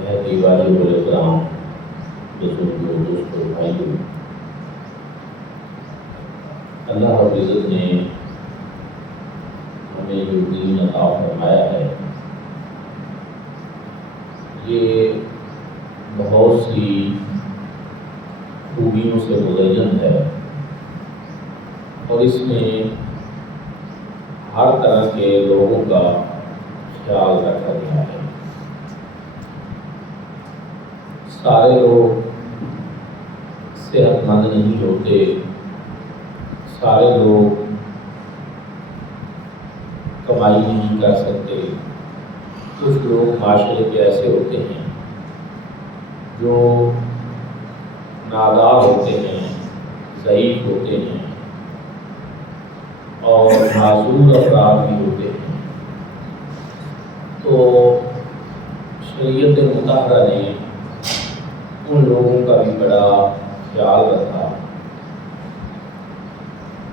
بہت واجب الکرام بزرگوں دوستوں بھائیوں، اللہ رب العزت نے ہمیں جو دین عطا فرمایا ہے یہ بہت سی خوبیوں سے مزین ہے، اور اس میں ہر طرح کے لوگوں کا خیال رکھا گیا ہے۔ سارے لوگ صحت مند نہیں ہوتے، سارے لوگ کمائی نہیں کر سکتے، کچھ لوگ معاشرے کے ایسے ہوتے ہیں جو نادار ہوتے ہیں، ضعیف ہوتے ہیں اور معذور افراد بھی ہوتے ہیں۔ تو شریعت مطہرہ نے ان لوگوں کا بھی بڑا خیال رکھا۔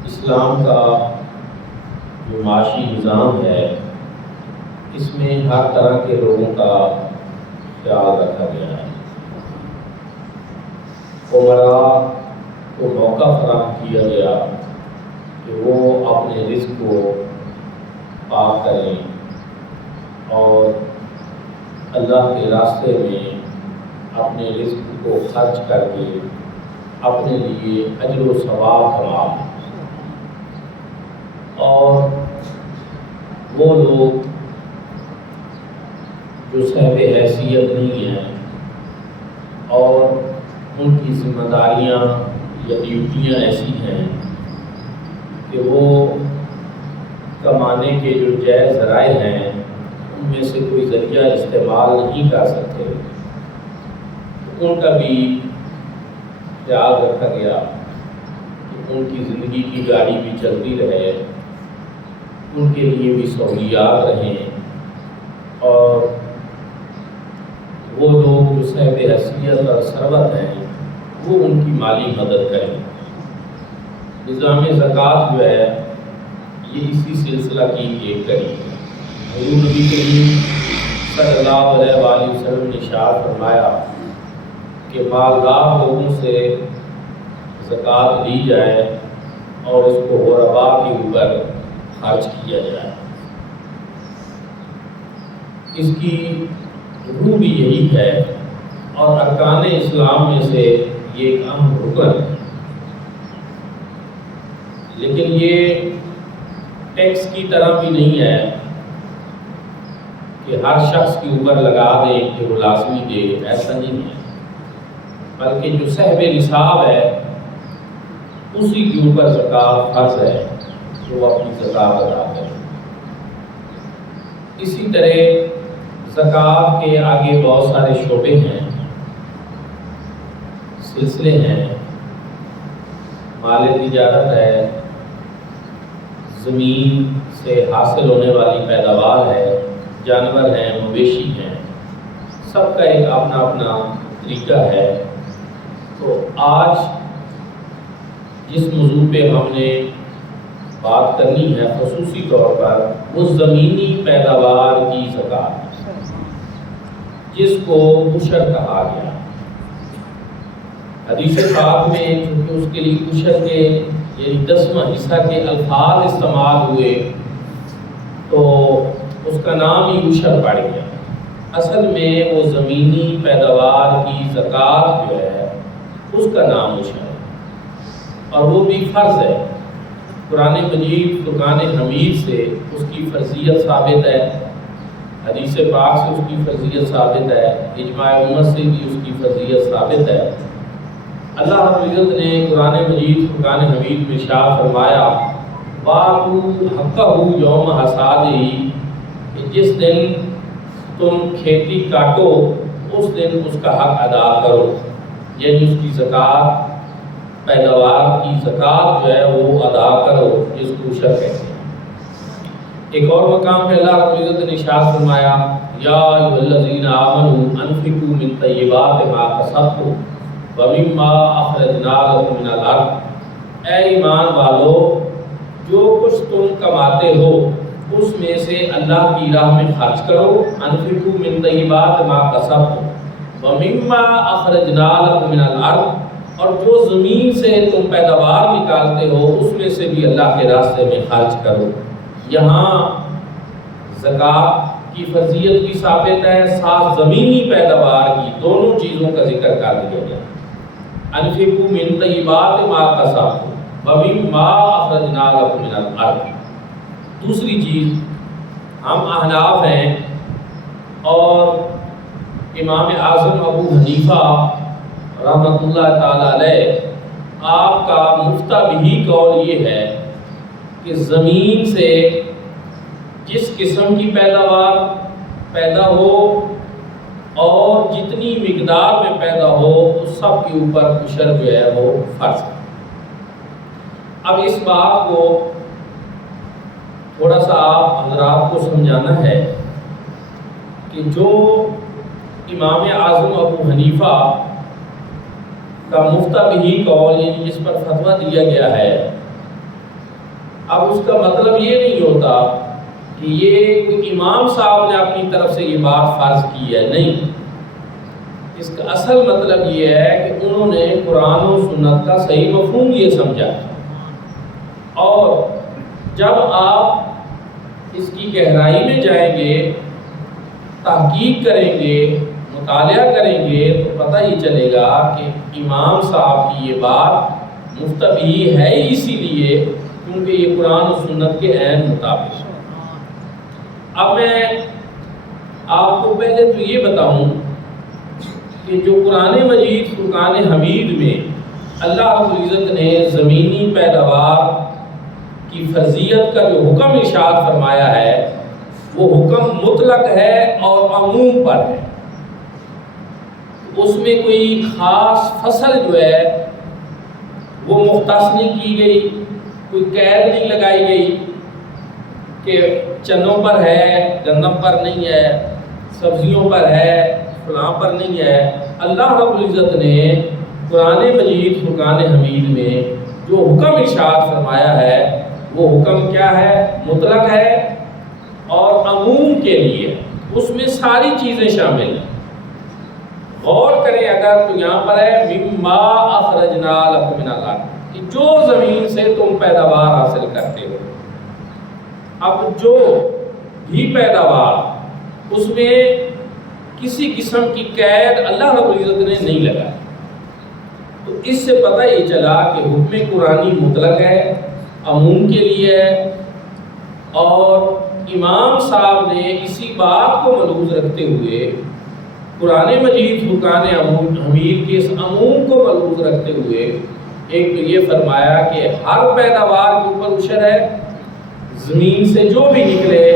اسلام کا جو معاشی نظام ہے اس میں ہر طرح کے لوگوں کا خیال رکھا گیا ہے۔ عمراء کو موقع فراہم کیا گیا کہ وہ اپنے رزق کو پاک کریں اور اللہ کے راستے میں اپنے رزق کو خرچ کر کے اپنے لیے اجر و ثواب کمائیں، اور وہ لوگ جو صاحب حیثیت نہیں ہیں اور ان کی ذمہ داریاں یا ڈیوٹیاں ایسی ہیں کہ وہ کمانے کے جو جائز ذرائع ہیں ان میں سے کوئی ذریعہ استعمال نہیں کر سکتے، ان کا بھی خیال رکھا گیا کہ ان کی زندگی کی گاڑی بھی چلتی رہے، ان کے لیے بھی سہولیات رہیں، اور وہ لوگ جو صاحب حیثیت اور ثروت ہیں وہ ان کی مالی مدد کریں۔ نظام زکوٰۃ جو ہے یہ اسی سلسلہ کی ایک کڑی ہے۔ حضور نبی کریم صلی اللہ علیہ وآلہ وسلم نے ارشاد فرمایا کہ مالدار لوگوں سے زکوٰۃ لی جائے اور اس کو غرباء کے اوپر خرچ کیا جائے۔ اس کی روح بھی یہی ہے، اور ارکان اسلام میں سے یہ ایک اہم رکن ہے، لیکن یہ ٹیکس کی طرح بھی نہیں ہے کہ ہر شخص کے اوپر لگا دیں کہ وہ لازمی دے، ایسا نہیں ہے، بلکہ جو صاحب نصاب ہے اسی کے اوپر زکوٰۃ فرض ہے کہ وہ اپنی زکوٰۃ ادا کرے۔ اسی طرح زکوٰۃ کے آگے بہت سارے شعبے ہیں، سلسلے ہیں۔ مال تجارت ہے، زمین سے حاصل ہونے والی پیداوار ہے، جانور ہیں، مویشی ہیں، سب کا ایک اپنا اپنا طریقہ ہے۔ تو آج جس موضوع پہ ہم نے بات کرنی ہے خصوصی طور پر وہ زمینی پیداوار کی زکوٰۃ، جس کو عشر کہا گیا۔ حدیث پاک میں چونکہ اس کے لیے عشر کے یعنی 10واں حصہ کے الفاظ استعمال ہوئے تو اس کا نام ہی عشر پڑ گیا۔ اصل میں وہ زمینی پیداوار کی زکوٰۃ جو ہے اس کا نام عشر ہے، اور وہ بھی فرض ہے۔ قرآن مجید فرقان حمید سے اس کی فرضیت ثابت ہے، حدیث پاک سے اس کی فرضیت ثابت ہے، اجماع امت سے بھی اس کی فرضیت ثابت ہے۔ اللہ رب العزت نے قرآن مجید فرقان حمید میں ارشاد فرمایا وَآتُوا حَقَّهُ یوم حصادہ، کہ جس دن تم کھیتی کاٹو اس دن اس کا حق ادا کرو، یعنی اس کی زکوٰۃ، پیداوار کی زکوٰۃ جو ہے وہ ادا کرو، جس کو عشر کہتے ہیں۔ ایک اور مقام پہ اللہ رب العزت نے ارشاد فرمایا یا ایھا الذین آمنوا انفقوا من طیبات ما کسبتم ومما اخرجنا لکم من الارض، اے ایمان والو جو کچھ تم کماتے ہو اس میں سے اللہ کی راہ میں خرچ کرو، انفقوا من طیبات ما کسبتم ومما اخرجنا لکم من الارض، اور جو زمین سے تم پیداوار نکالتے ہو اس میں سے بھی اللہ کے راستے میں خرچ کرو۔ یہاں زکوٰۃ کی فرضیت بھی ثابت ہے، ساتھ زمینی پیداوار کی دونوں چیزوں کا ذکر کر دیا گیا۔ انفقوا من طیبات ما کسبتم ومما اخرجنا لکم من الارض۔ دوسری چیز، ہم احناف ہیں اور امام اعظم ابو حنیفہ رحمۃ اللہ تعالی علیہ آپ کا مفتبی قول یہ ہے کہ زمین سے جس قسم کی پیداوار پیدا ہو اور جتنی مقدار میں پیدا ہو اس سب کے اوپر عشر جو ہے وہ فرض ہے۔ اب اس بات کو تھوڑا سا آپ حضرات کو سمجھانا ہے کہ جو امام اعظم ابو حنیفہ کا مفتبی قول یعنی جس پر فتویٰ دیا گیا ہے، اب اس کا مطلب یہ نہیں ہوتا کہ یہ کوئی امام صاحب نے اپنی طرف سے یہ بات فرض کی ہے، نہیں، اس کا اصل مطلب یہ ہے کہ انہوں نے قرآن و سنت کا صحیح مفہوم یہ سمجھا، اور جب آپ اس کی گہرائی میں جائیں گے، تحقیق کریں گے، مطالعہ کریں گے تو پتہ یہ چلے گا کہ امام صاحب کی یہ بات مفتبی ہے اسی لیے کیونکہ یہ قرآن و سنت کے عین مطابق ہے۔ اب میں آپ کو پہلے تو یہ بتاؤں کہ جو قرآن مجید فرقان حمید میں اللہ رب العزت نے زمینی پیداوار کی فرضیت کا جو حکم ارشاد فرمایا ہے وہ حکم مطلق ہے اور عموم پر ہے، اس میں کوئی خاص فصل جو ہے وہ مختص نہیں کی گئی، کوئی قید نہیں لگائی گئی کہ چنوں پر ہے، گندم پر نہیں ہے، سبزیوں پر ہے، فلاں پر نہیں ہے۔ اللہ رب العزت نے قرآن مجید فرقان حمید میں جو حکم ارشاد فرمایا ہے وہ حکم کیا ہے؟ مطلق ہے اور عموم کے لیے، اس میں ساری چیزیں شامل ہیں۔ غور کریں اگر تو یہاں پر ہے مما اخرجنا لکم من الارض، کہ جو زمین سے تم پیداوار حاصل کرتے ہو۔ اب جو بھی پیداوار اس میں کسی قسم کی قید اللہ رب العزت نے نہیں لگائی، تو اس سے پتہ یہ چلا کہ حکم قرآنی مطلق ہے، عموم کے لیے ہے، اور امام صاحب نے اسی بات کو ملحوظ رکھتے ہوئے قرآن مجید فرقان حمید کے اس عموم کو ملحوظ رکھتے ہوئے ایک تو یہ فرمایا کہ ہر پیداوار کے اوپر عشر ہے، زمین سے جو بھی نکلے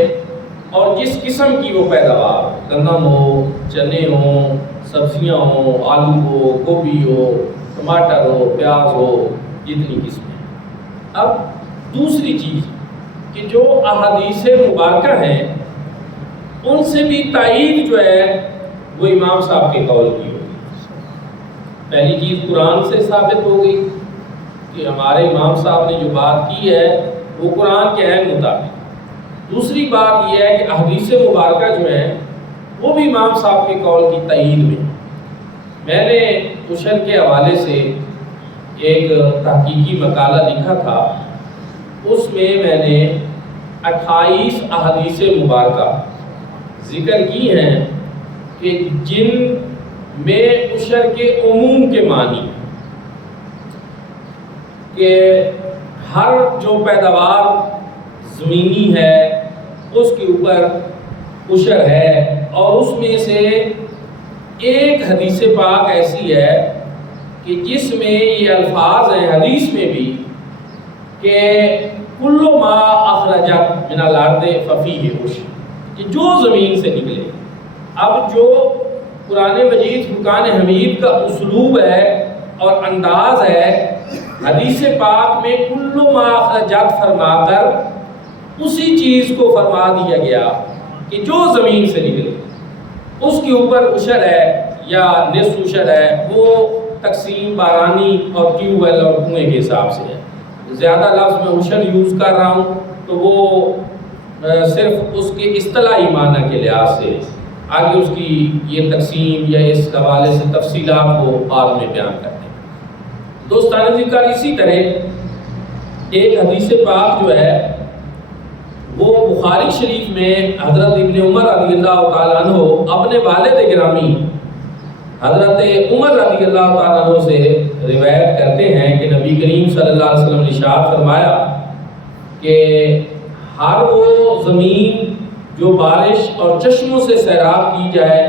اور جس قسم کی وہ پیداوار، گندم ہو، چنے ہوں، سبزیاں ہوں، آلو ہو، گوبھی ہو، ٹماٹر ہو، پیاز ہو، جتنی قسمیں۔ اب دوسری چیز کہ جو احادیث مبارکہ ہیں ان سے بھی تائید جو ہے وہ امام صاحب کے قول کی ہوگی۔ پہلی چیز قرآن سے ثابت ہو گئی کہ ہمارے امام صاحب نے جو بات کی ہے وہ قرآن کے عین مطابق۔ دوسری بات یہ ہے کہ احادیث مبارکہ جو ہیں وہ بھی امام صاحب کے قول کی تائید میں۔ میں نے عشر کے حوالے سے ایک تحقیقی مقالہ لکھا تھا، اس میں نے 28 احادیث مبارکہ ذکر کی ہیں کہ جن میں عشر کے عموم کے معنی کہ ہر جو پیداوار زمینی ہے اس کے اوپر عشر ہے، اور اس میں سے ایک حدیث پاک ایسی ہے کہ جس میں یہ الفاظ ہیں حدیث میں بھی کہ کل ما اخرجت من الارض ففیہ عشر، کہ جو زمین سے نکلے۔ اب جو قرآن مجید فرقان حمید کا اسلوب ہے اور انداز ہے، حدیث پاک میں کل ما اخرجت فرما کر اسی چیز کو فرما دیا گیا کہ جو زمین سے نکلے اس کے اوپر عشر ہے یا نصف عشر ہے، وہ تقسیم بارانی اور ٹیوب ویل اور کنویں کے حساب سے ہے۔ زیادہ لفظ میں عشر یوز کر رہا ہوں تو وہ صرف اس کے اصطلاحی معنی کے لحاظ سے، آگے اس کی یہ تقسیم یا اس حوالے سے تفصیلات کو بعد میں بیان کرتے ہیں۔ دوستان ذکر اسی طرح ایک حدیث پاک جو ہے وہ بخاری شریف میں حضرت ابن عمر رضی اللہ تعالیٰ عنہ اپنے والد گرامی حضرت عمر رضی اللہ تعالیٰ عنہ سے روایت کرتے ہیں کہ نبی کریم صلی اللہ علیہ وسلم نے ارشاد فرمایا کہ ہر وہ زمین جو بارش اور چشموں سے سیراب کی جائے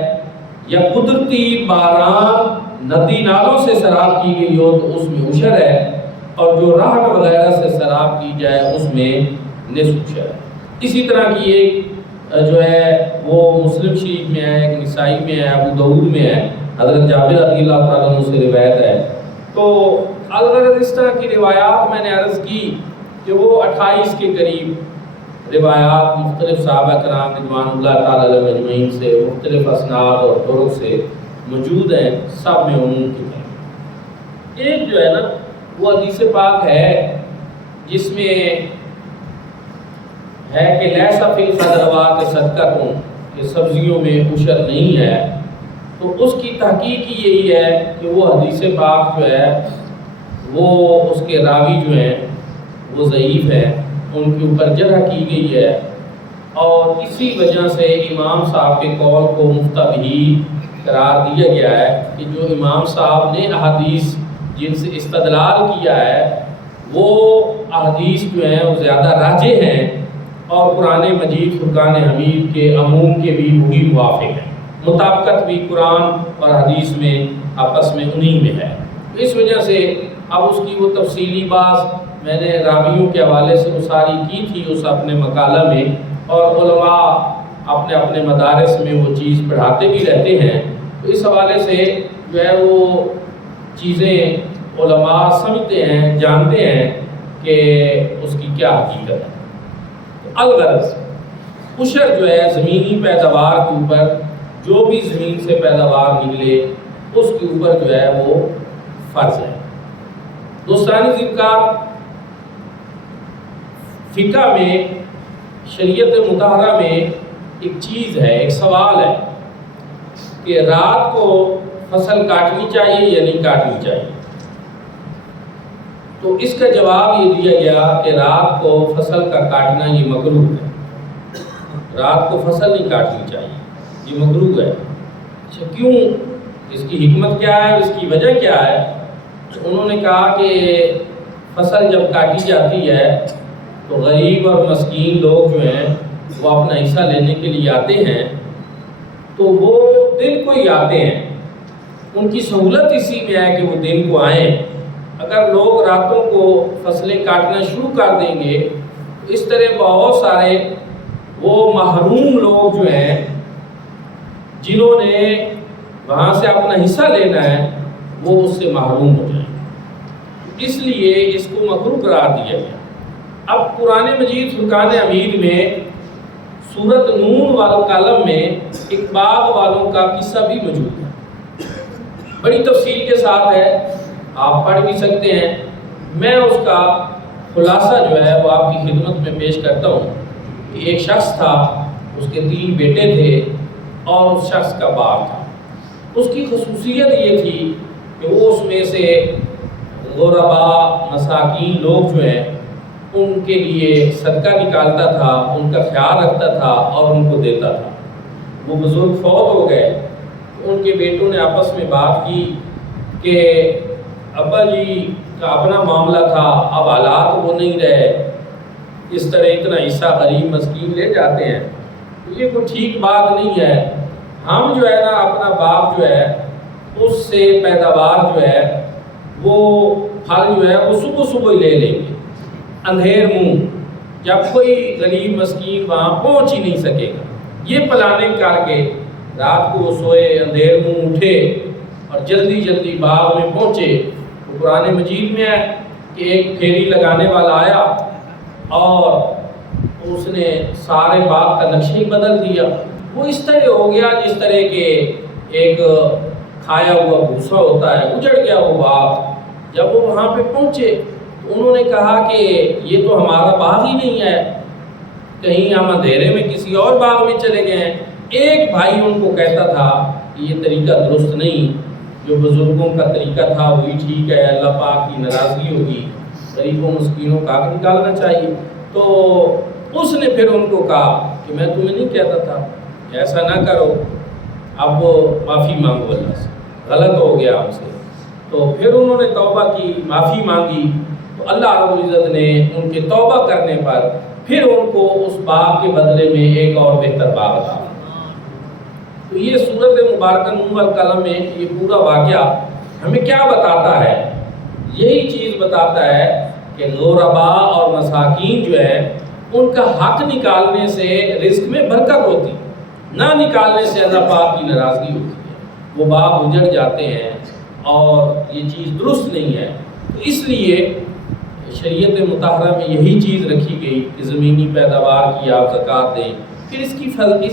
یا قدرتی باران ندی نالوں سے سیراب کی گئی ہو تو اس میں عشر ہے، اور جو راہٹ وغیرہ سے سیراب کی جائے اس میں نصف عشر ہے۔ اسی طرح کی ایک جو ہے وہ مسلم شریف میں ہے، ایک نسائی میں ہے، ابو داؤد میں ہے، حضرت جابر رضی اللہ تعالیٰ عنہ سے روایت ہے۔ تو الغرض اس طرح کی روایات میں نے عرض کی کہ وہ 28 کے قریب روایات مختلف صحابہ کرام رضوان اللہ تعالیٰ علیہم اجمعین سے مختلف اسناد اور طرق سے موجود ہیں، سب میں عموم کی طرف۔ ایک جو ہے نا وہ حدیث پاک ہے جس میں ہے کہ لیسا فی الخضروات صدقۃ، کہ سبزیوں میں عشر نہیں ہے، تو اس کی تحقیق یہی ہے کہ وہ حدیث پاک جو ہے وہ اس کے راوی جو ہیں وہ ضعیف ہیں، ان کے اوپر جرح کی گئی ہے، اور اسی وجہ سے امام صاحب کے قول کو مفتبی قرار دیا گیا ہے کہ جو امام صاحب نے احادیث جن سے استدلال کیا ہے وہ احادیث جو ہیں وہ زیادہ راجح ہیں، اور قرآن مجید فرقان حمید کے عموم کے بھی وہی موافق ہیں، مطابقت بھی قرآن اور حدیث میں آپس میں انہی میں ہے۔ اس وجہ سے اب اس کی وہ تفصیلی بات میں نے راویوں کے حوالے سے ساری کی تھی اس اپنے مقالہ میں، اور علماء اپنے اپنے مدارس میں وہ چیز پڑھاتے بھی رہتے ہیں، تو اس حوالے سے جو ہے وہ چیزیں علماء سمجھتے ہیں، جانتے ہیں کہ اس کی کیا حقیقت ہے۔ الغرض عشر جو ہے زمینی پیداوار کے اوپر جو بھی زمین سے پیداوار نکلے اس کے اوپر جو ہے وہ فرض ہے۔ دوستان ذکر فقہ میں شریعت مطہرہ میں ایک چیز ہے، ایک سوال ہے کہ رات کو فصل کاٹنی چاہیے یا نہیں کاٹنی چاہیے۔ تو اس کا جواب یہ دیا گیا کہ رات کو فصل کا کاٹنا یہ مکروہ ہے، رات کو فصل نہیں کاٹنی چاہیے، یہ مکروہ ہے۔ اچھا کیوں؟ اس کی حکمت کیا ہے، اس کی وجہ کیا ہے؟ انہوں نے کہا کہ فصل جب کاٹی جاتی ہے تو غریب اور مسکین لوگ جو ہیں وہ اپنا حصہ لینے کے لیے آتے ہیں، تو وہ دن کو ہی آتے ہیں، ان کی سہولت اسی میں ہے کہ وہ دن کو آئیں۔ اگر لوگ راتوں کو فصلیں کاٹنا شروع کر دیں گے تو اس طرح بہت سارے وہ محروم لوگ جو ہیں جنہوں نے وہاں سے اپنا حصہ لینا ہے وہ اس سے محروم ہو جائیں گے، اس لیے اس کو مکروہ قرار دیا گیا۔ اب قرآن مجید فرقان حمید میں سورۃ نون والقلم میں ایک باغ والوں کا قصہ بھی موجود ہے، بڑی تفصیل کے ساتھ ہے، آپ پڑھ بھی سکتے ہیں۔ میں اس کا خلاصہ جو ہے وہ آپ کی خدمت میں پیش کرتا ہوں کہ ایک شخص تھا، اس کے 3 بیٹے تھے اور اس شخص کا باغ تھا۔ اس کی خصوصیت یہ تھی کہ وہ اس میں سے غرباء مساکین لوگ جو ہیں ان کے لیے صدقہ نکالتا تھا، ان کا خیال رکھتا تھا اور ان کو دیتا تھا۔ وہ بزرگ فوت ہو گئے، ان کے بیٹوں نے آپس میں بات کی کہ ابا جی کا اپنا معاملہ تھا، اب حالات وہ نہیں رہے، اس طرح اتنا حصہ غریب مسکین لے جاتے ہیں، تو یہ کوئی ٹھیک بات نہیں ہے۔ ہم جو ہے نا اپنا باپ جو ہے اس سے پیداوار جو ہے وہ پھل جو ہے وہ صبح صبح ہی لے لیں گے، اندھیر منہ، جب کوئی غریب مسکین وہاں پہنچ ہی نہیں سکے گا۔ یہ پلاننگ کر کے رات کو وہ سوئے، اندھیر منہ اٹھے اور جلدی جلدی باغ میں پہنچے۔ تو قرآن مجید میں ہے کہ ایک پھیری لگانے والا آیا اور اس نے سارے باغ کا نقشہ ہی بدل دیا۔ وہ اس طرح ہو گیا جس طرح کہ ایک کھایا ہوا بھوسا ہوتا ہے، اجڑ گیا وہ باغ۔ جب وہ وہاں پہ پہنچے تو انہوں نے کہا کہ یہ تو ہمارا باغ ہی نہیں ہے، کہیں ہم اندھیرے میں کسی اور باغ میں چلے گئے ہیں۔ ایک بھائی ان کو کہتا تھا کہ یہ طریقہ درست نہیں، جو بزرگوں کا طریقہ تھا وہی ٹھیک ہے، اللہ پاک کی ناراضگی ہوگی، غریبوں مسکینوں کا حق نکالنا چاہیے۔ تو اس نے پھر ان کو کہا کہ میں تمہیں نہیں کہتا تھا کہ ایسا نہ کرو، اب معافی مانگو اللہ سے، غلط ہو گیا ہم سے۔ تو پھر انہوں نے توبہ کی، معافی مانگی، تو اللہ رب العزت نے ان کے توبہ کرنے پر پھر ان کو اس باغ کے بدلے میں ایک اور بہتر باغ عطا۔ تو یہ سورۃ مبارکہ نون والقلم میں یہ پورا واقعہ ہمیں کیا بتاتا ہے؟ یہی چیز بتاتا ہے کہ غرباء اور مساکین جو ہے ان کا حق نکالنے سے رزق میں برکت ہوتی، نہ نکالنے سے اللہ پاک کی ناراضگی ہوتی ہے، وہ باغ اجڑ جاتے ہیں اور یہ چیز درست نہیں ہے۔ تو اس لیے شریعت مطہرہ میں یہی چیز رکھی گئی کہ زمینی پیداوار کی آپ زکوٰۃ دیں۔ پھر اس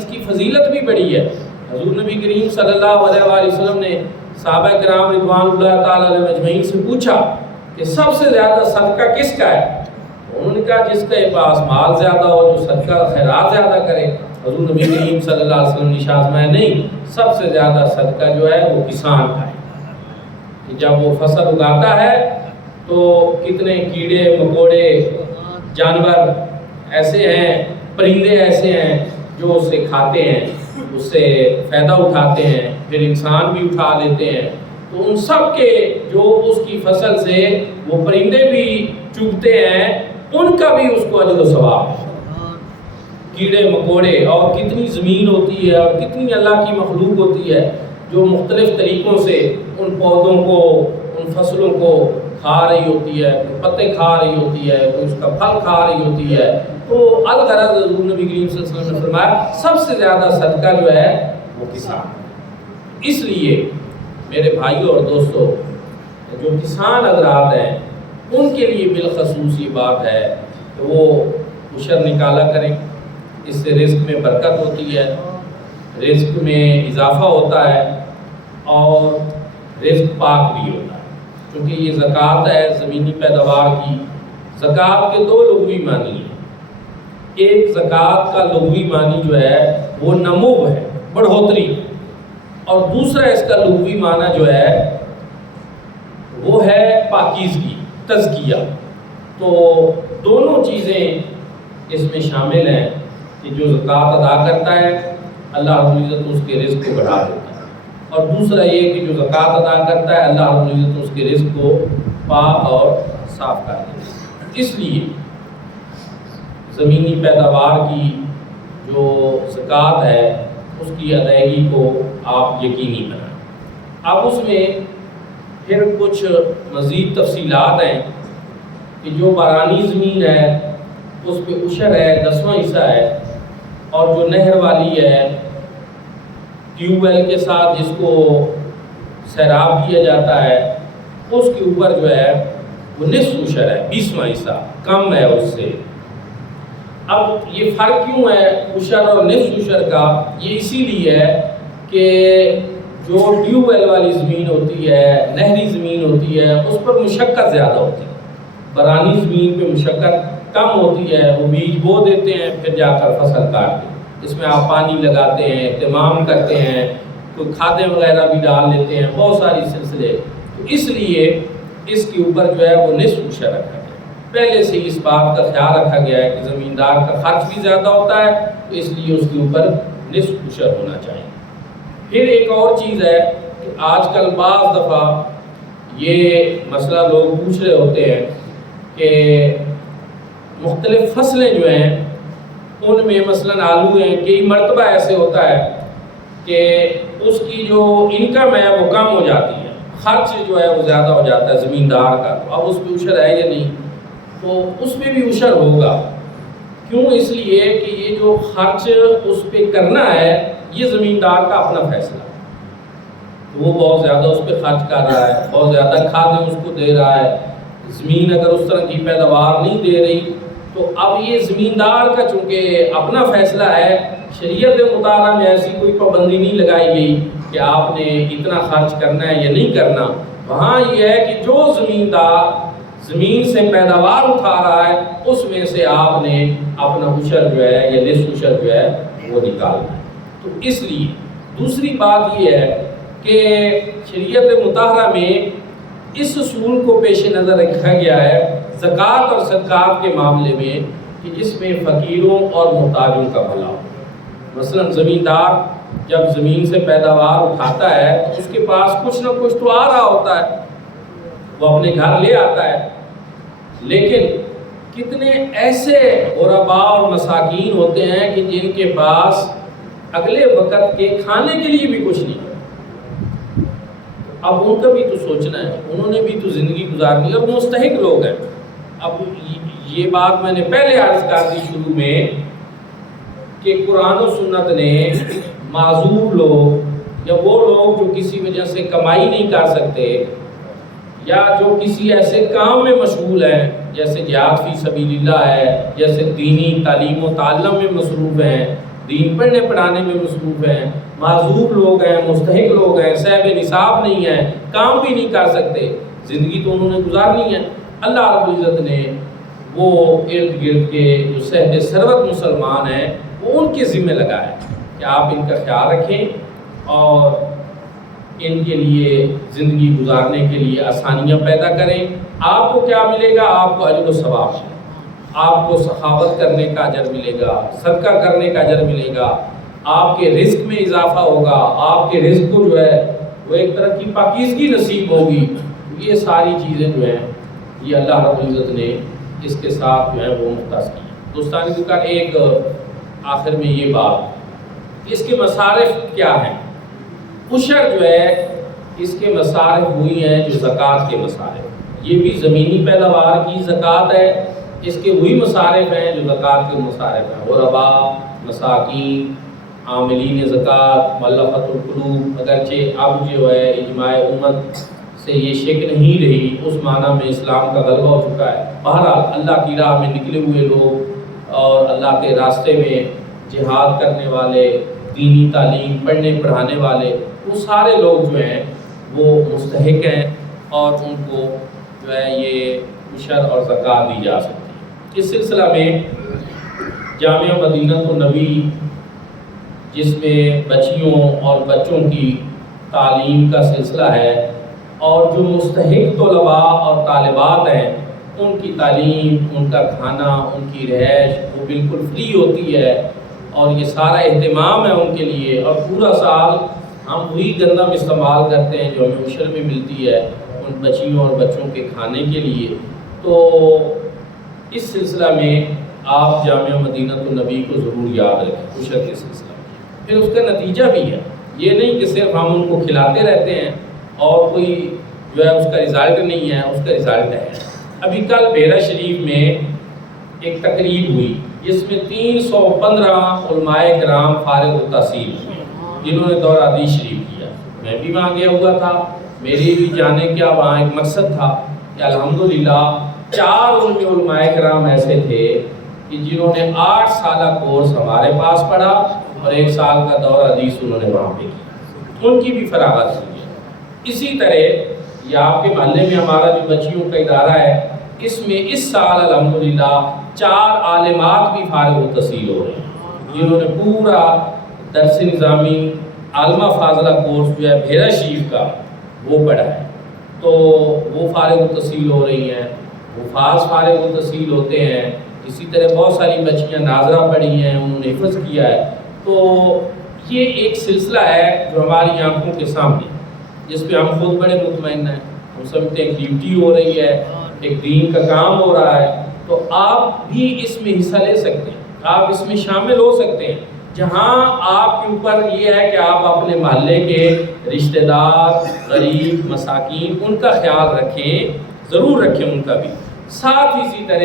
کی فضیلت بھی بڑی ہے۔ حضور نبی کریم صلی اللہ علیہ وآلہ وسلم نے صحابہ کرام رضوان اللہ تعالیٰ علیہ اجمعین سے پوچھا کہ سب سے زیادہ صدقہ کس کا ہے؟ انہوں نے کہا جس کے پاس مال زیادہ ہو، جو صدقہ خیرات زیادہ کرے۔ حضور نبی کریم صلی اللہ علیہ وسلم نے ارشاد فرمایا نہیں، سب سے زیادہ صدقہ جو ہے وہ کسان کا ہے، کہ جب وہ فصل اگاتا ہے تو کتنے کیڑے مکوڑے جانور ایسے ہیں، پرندے ایسے ہیں جو اسے کھاتے ہیں، اس سے فائدہ اٹھاتے ہیں، پھر انسان بھی اٹھا لیتے ہیں۔ تو ان سب کے جو اس کی فصل سے وہ پرندے بھی چگتے ہیں، ان کا بھی اس کو اجر و ثواب ہے۔ کیڑے مکوڑے اور کتنی زمین ہوتی ہے اور کتنی اللہ کی مخلوق ہوتی ہے جو مختلف طریقوں سے ان پودوں کو، ان فصلوں کو کھا رہی ہوتی ہے، کوئی پتے کھا رہی ہوتی ہے، کوئی اس کا پھل کھا رہی ہوتی ہے۔ تو الغرض حضور نبی کریم صلی اللہ علیہ وسلم نے فرمایا سب سے زیادہ صدقہ جو ہے وہ کسان۔ اس لیے میرے بھائیوں اور دوستوں، جو کسان حضرات ہیں ان کے لیے بالخصوص یہ بات ہے کہ وہ عشر نکالا کریں، اس سے رزق میں برکت ہوتی ہے، رزق میں اضافہ ہوتا ہے اور رزق پاک بھی ہوتا ہے، کیونکہ یہ زکوٰۃ ہے زمینی پیداوار کی۔ زکوٰۃ کے دو لغوی معنی ہیں، ایک زکوٰۃ کا لغوی معنی جو ہے وہ نمو ہے، بڑھوتری، اور دوسرا اس کا لغوی معنی جو ہے وہ ہے پاکیزگی، تزکیہ۔ تو دونوں چیزیں اس میں شامل ہیں کہ جو زکوٰۃ ادا کرتا ہے اللہ رب العزت اس کے رزق کو بڑھا دیتا ہے، اور دوسرا یہ کہ جو زکوٰۃ ادا کرتا ہے اللہ رب العزت اس کے رزق کو پاک اور صاف کر دیتا ہے۔ اس لیے زمینی پیداوار کی جو زکوٰۃ ہے اس کی ادائیگی کو آپ یقینی بنائیں۔ اب اس میں پھر کچھ مزید تفصیلات ہیں کہ جو بارانی زمین ہے اس پہ عشر ہے، 10واں حصہ ہے، اور جو نہر والی ہے ٹیوب ویل کے ساتھ جس کو سیراب کیا جاتا ہے اس کے اوپر جو ہے وہ نصف عشر ہے، 20واں حصہ، کم ہے اس سے۔ اب یہ فرق کیوں ہے عشر اور نصف عشر کا؟ یہ اسی لیے ہے کہ جو ٹیوب ویل والی زمین ہوتی ہے، نہری زمین ہوتی ہے، اس پر مشقت زیادہ ہوتی ہے، برانی زمین پہ مشقت کم ہوتی ہے، وہ بیج بو دیتے ہیں پھر جا کر فصل کاٹتے ہیں، اس میں آپ پانی لگاتے ہیں، اہتمام کرتے ہیں، کوئی کھادیں وغیرہ بھی ڈال لیتے ہیں، بہت ساری سلسلے۔ تو اس لیے اس کے اوپر جو ہے وہ نصف عشر رکھا گیا۔ پہلے سے اس بات کا خیال رکھا گیا ہے کہ زمیندار کا خرچ بھی زیادہ ہوتا ہے، تو اس لیے اس کے اوپر نصف عشر ہونا چاہیے۔ پھر ایک اور چیز ہے کہ آج کل بعض دفعہ یہ مسئلہ لوگ پوچھ رہے ہوتے ہیں کہ مختلف فصلیں جو ہیں ان میں مثلاً آلو ہیں، کئی مرتبہ ایسے ہوتا ہے کہ اس کی جو انکم ہے وہ کم ہو جاتی ہے، خرچ جو ہے وہ زیادہ ہو جاتا ہے زمیندار کا، تو اب اس پہ عشر ہے یا نہیں؟ تو اس پہ بھی عشر ہوگا۔ کیوں؟ اس لیے کہ یہ جو خرچ اس پہ کرنا ہے یہ زمیندار کا اپنا فیصلہ ہے، تو وہ بہت زیادہ اس پہ خرچ کر رہا ہے، بہت زیادہ کھادیں اس کو دے رہا ہے، زمین اگر اس طرح کی پیداوار نہیں دے رہی تو اب یہ زمیندار کا چونکہ اپنا فیصلہ ہے، شریعت مطالعہ میں ایسی کوئی پابندی نہیں لگائی گئی کہ آپ نے اتنا خرچ کرنا ہے یا نہیں کرنا۔ وہاں یہ ہے کہ جو زمیندار زمین سے پیداوار اٹھا رہا ہے، اس میں سے آپ نے اپنا عشر جو ہے یا نصف عشر جو ہے وہ نکالنا ہے۔ تو اس لیے دوسری بات یہ ہے کہ شریعت مطہرہ میں اس اصول کو پیش نظر رکھا گیا ہے زکوٰۃ اور صدقات کے معاملے میں کہ اس میں فقیروں اور محتاجوں کا بھلا ہو۔ مثلا زمیندار جب زمین سے پیداوار اٹھاتا ہے تو اس کے پاس کچھ نہ کچھ تو آ رہا ہوتا ہے، وہ اپنے گھر لے آتا ہے، لیکن کتنے ایسے غرباء اور مساکین ہوتے ہیں کہ جن کے پاس اگلے وقت کے کھانے کے لیے بھی کچھ نہیں ہے۔ اب ان کا بھی تو سوچنا ہے، انہوں نے بھی تو زندگی گزارنی ہے، اور مستحق لوگ ہیں۔ اب یہ بات میں نے پہلے عرض کر دی شروع میں کہ قرآن و سنت نے معذور لوگ یا وہ لوگ جو کسی وجہ سے کمائی نہیں کر سکتے یا جو کسی ایسے کام میں مشغول ہیں جیسے جہاد فی سبیل اللہ ہے، جیسے دینی تعلیم و تعلم میں مصروف ہیں، دین پڑھنے پڑھانے میں مصروف ہیں، معذور لوگ ہیں، مستحق لوگ ہیں، صاحب نصاب نہیں ہیں، کام بھی نہیں کر سکتے، زندگی تو انہوں نے گزارنی ہے۔ اللہ رب العزت نے وہ ارد گرد کے جو صحب ثروت مسلمان ہیں وہ ان کے ذمہ لگا ہے کہ آپ ان کا خیال رکھیں اور ان کے لیے زندگی گزارنے کے لیے آسانیاں پیدا کریں۔ آپ کو کیا ملے گا؟ آپ کو اجر و ثواب ہے، آپ کو سخاوت کرنے کا اجر ملے گا، صدقہ کرنے کا اجر ملے گا، آپ کے رزق میں اضافہ ہوگا، آپ کے رزق کو جو ہے وہ ایک طرح کی پاکیزگی نصیب ہوگی۔ یہ ساری چیزیں جو ہیں یہ اللہ رب العزت نے اس کے ساتھ جو ہے وہ مختص کی۔ دوستان کا ایک آخر میں یہ بات، اس کے مصارف کیا ہیں؟ عشر جو ہے اس کے مصارف ہوئی ہیں جو زکوٰۃ کے مصارف، یہ بھی زمینی پیداوار کی زکوٰۃ ہے، اس کے وہی مصارف ہیں جو زکوٰۃ کے مصارف ہیں، غرباء، مساکین، عاملین زکوٰۃ، مؤلفۃ القلوب۔ اگرچہ اب جو ہے اجماع امت سے یہ شک نہیں رہی، اس معنی میں اسلام کا غلبہ ہو چکا ہے۔ بہرحال اللہ کی راہ میں نکلے ہوئے لوگ اور اللہ کے راستے میں جہاد کرنے والے، دینی تعلیم پڑھنے پڑھانے والے، وہ سارے لوگ جو ہیں وہ مستحق ہیں اور ان کو جو ہے یہ عشر اور زکوٰۃ دی جا سکتی ہے۔ اس سلسلہ میں جامعہ مدینہ النبی، جس میں بچیوں اور بچوں کی تعلیم کا سلسلہ ہے اور جو مستحق طلباء اور طالبات ہیں ان کی تعلیم، ان کا کھانا، ان کی رہائش وہ بالکل فری ہوتی ہے اور یہ سارا اہتمام ہے ان کے لیے، اور پورا سال ہم وہی گندم استعمال کرتے ہیں جو ہمیں عشر میں ملتی ہے ان بچیوں اور بچوں کے کھانے کے لیے۔ تو اس سلسلہ میں آپ جامعہ مدینہ النبی کو ضرور یاد رکھیں عشر کے سلسلہ میں۔ پھر اس کا نتیجہ بھی ہے، یہ نہیں کہ صرف ہم ان کو کھلاتے رہتے ہیں اور کوئی جو ہے اس کا رزلٹ نہیں ہے، اس کا رزلٹ ہے۔ ابھی کل بیرہ شریف میں ایک تقریب ہوئی جس میں 315 علماء کرام فارغ التحصیل جنہوں نے دورہ حدیث شریف کیا۔ میں بھی وہاں گیا ہوا تھا، میری بھی جانے کا وہاں ایک مقصد تھا کہ الحمدللہ 4 علماء کرام ایسے تھے کہ جنہوں نے 8 سالہ کورس ہمارے پاس پڑھا اور 1 سال کا دورہ حدیث انہوں نے وہاں پہ کیا، ان کی بھی فراغت ہوئی ہے۔ اسی طرح یہ آپ کے محلے میں ہمارا جو بچیوں کا ادارہ ہے، اس میں اس سال الحمدللہ 4 عالمات بھی فارغ التحصیل ہو رہے ہیں جنہوں نے پورا درس نظامی عالمہ فاضلہ کورس جو ہے بیرہ شریف کا وہ پڑھا ہے، تو وہ فارغ التحصیل ہو رہی ہیں، حفاظ فارغ التحصیل ہوتے ہیں۔ اسی طرح بہت ساری بچیاں ناظرہ پڑھی ہیں، انہوں نے حفظ کیا ہے۔ تو یہ ایک سلسلہ ہے جو ہماری آنکھوں کے سامنے، جس پہ ہم خود بڑے مطمئن ہیں، ہم سمجھتے ہیں ڈیوٹی ہو رہی ہے، ایک دین کا کام ہو رہا ہے، تو آپ بھی اس میں حصہ لے سکتے ہیں، آپ اس میں شامل ہو سکتے ہیں۔ جہاں آپ کے اوپر یہ ہے کہ آپ اپنے محلے کے رشتہ دار، غریب، مساکین، ان کا خیال رکھیں، ضرور رکھیں ان کا بھی۔ ساتھ ہی اسی طرح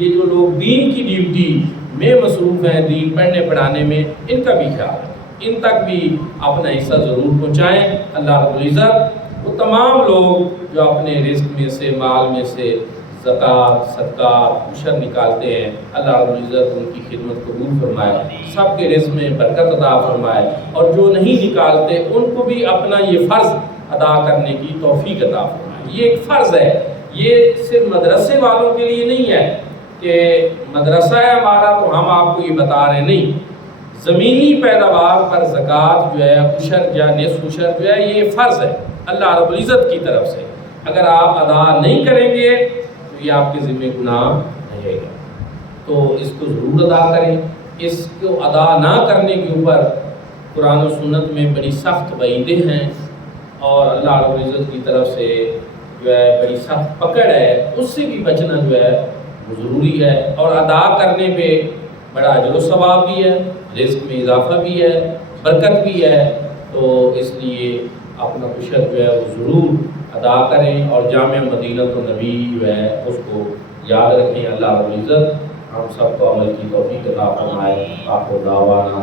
یہ جو لوگ دین کی ڈیوٹی میں مصروف ہیں، دین پڑھنے پڑھانے میں، ان کا بھی خیال رکھیں، ان تک بھی اپنا حصہ ضرور پہنچائیں۔ اللہ رب العزت وہ تمام لوگ جو اپنے رزق میں سے، مال میں سے زکوٰۃ، صدقات، عشر نکالتے ہیں، اللہ رب العزت ان کی خدمت قبول فرمائے، سب کے رزق میں برکت عطا فرمائے، اور جو نہیں نکالتے ان کو بھی اپنا یہ فرض ادا کرنے کی توفیق عطا فرمائے۔ یہ ایک فرض ہے، یہ صرف مدرسے والوں کے لیے نہیں ہے کہ مدرسہ ہے ہمارا تو ہم آپ کو یہ بتا رہے، نہیں، زمینی پیداوار پر زکوٰۃ جو ہے عشر یا نصف عشر جو ہے یہ فرض ہے اللہ رب العزت کی طرف سے، اگر آپ ادا نہیں کریں گے تو یہ آپ کے ذمہ گناہ رہے گا، تو اس کو ضرور ادا کریں۔ اس کو ادا نہ کرنے کے اوپر قرآن و سنت میں بڑی سخت وعیدیں ہیں اور اللہ رب العزت کی طرف سے جو ہے بڑی سخت پکڑ ہے، اس سے بھی بچنا جو ہے وہ ضروری ہے، اور ادا کرنے پہ بڑا اجر و ثواب بھی ہے، رزق میں اضافہ بھی ہے، برکت بھی ہے، تو اس لیے اپنا عشر جو ہے وہ ضرور ادا کریں اور جامع مدینۃ النبی جو ہے اس کو یاد رکھیں۔ اللہ رب العزت ہم سب کو عمل کی توفیق عطا فرمائے۔ آپ کو دعوانا